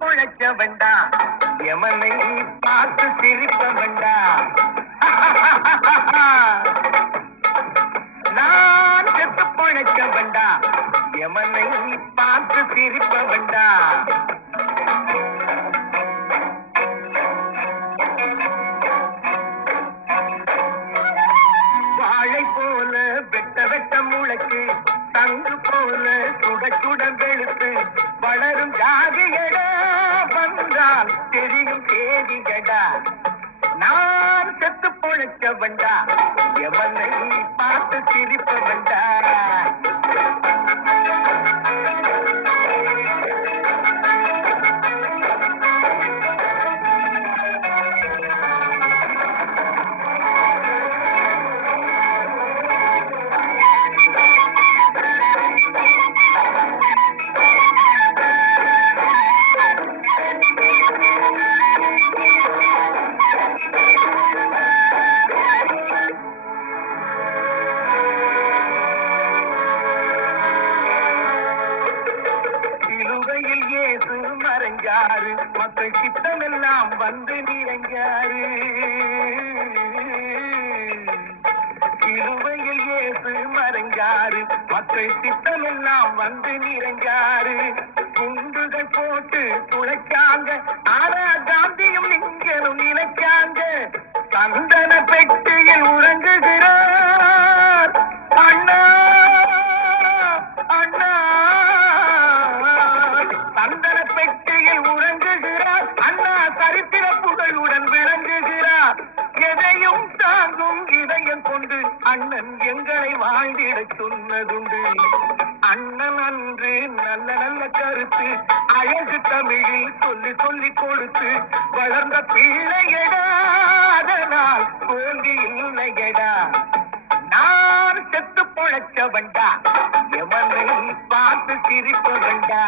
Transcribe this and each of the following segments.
பொழைச்ச வேண்டா எமனை பார்த்து சிரிப்ப வேண்டா நான் செத்து பொழைச்ச வேண்டா எமனை பார்த்து சிரிப்ப வேண்டா வாழை போல வெட்ட வெட்ட முளைக்கு தங்கு போல சுட சுட வெளுத்து வளரும் ஜாதியடா வந்தால் தெரியும் தேதியடா நான் செத்து பொழைச்ச வேண்டா எவனை பார்த்து சிரிப்ப வேண்டா மறைஞ்சாரு மக்கள் சித்தம் எல்லாம் வந்து நிறைஞ்சாரு சிலுவையில் இயேசு மறைஞ்சாரு மக்கள் சித்தம் எல்லாம் வந்து நிறைஞ்சாரு குண்டுகள் போட்டு துளைச்சாங்க ஆனா காந்தியும் நெஞ்சலும் நினைச்சாங்க சந்தன பெட்டியில் உறங்குகிறார் அண்ணா அண்ணா சந்தன பெட்டியில் உறங்குகிறார் அண்ணா சரித்திர புகழுடன் விளங்குகிறார் எதையும் தாங்கும் இதயம் கொண்டு அண்ணன் எங்களை வாழ்ந்திடச் சொன்னதுண்டு அண்ணன் அன்று நல்ல நல்ல கருத்து அழகு தமிழில் சொல்லி சொல்லி கொடுத்து வளர்ந்த பிள்ளையடா அதனால் தோல்வி இல்லையடா நான் செத்து பொழைச்ச வேண்டா எவனை பார்த்து சிரிப்ப வேண்டா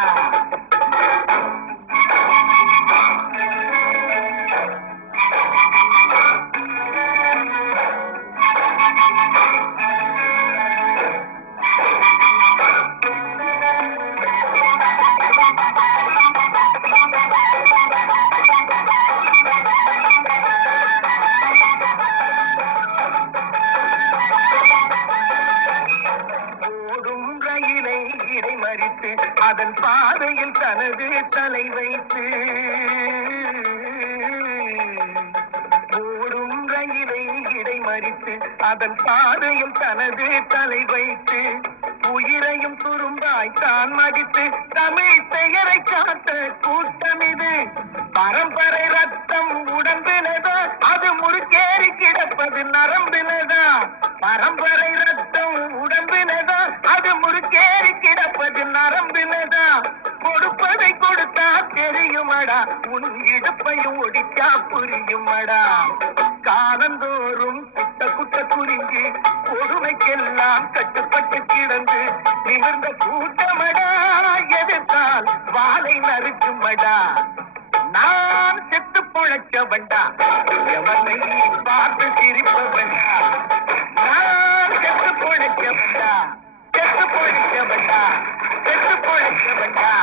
மறித்து அதன் பாதையில் தனது தலை வைத்து ஓடும் ரயிலை இடைமறித்து அதன் பாதையில் தனது தலை வைத்து உயிரையும் துரும்பாய் தான் மதித்து தமிழ் பெயரை காத்த கூட்டம் இது பரம்பரை ரத்தம் உடம்பினதா அது முறுக்கேறி கிடப்பது நரம்பினதா பரம்பரை ரத்தம் உடம்பினதா அது முறுக்கேறி கிடப்பது நரம்பினதா கொடுப்பதை கொடுத்தா தெரியுமடா உன் இடுப்பையும் ஒடிச்சா புரியுமடா காலந்தோறும் குட்ட குட்ட குறிஞ்சி கொடுமைக்கெல்லாம் கட்டுப்பட்டு கிடந்து நிமிர்ந்த கூட்டமடா எதிர்த்தால் வாளை நறுக்குமடா நான் செத்து பொழைச்ச வேண்டா எவனை பார்த்து சிரிப்ப வேண்டா நான் செத்து பொழைச்ச வேண்டா செத்து பொழைச்ச வேண்டா செத்து பொழைச்ச வேண்டா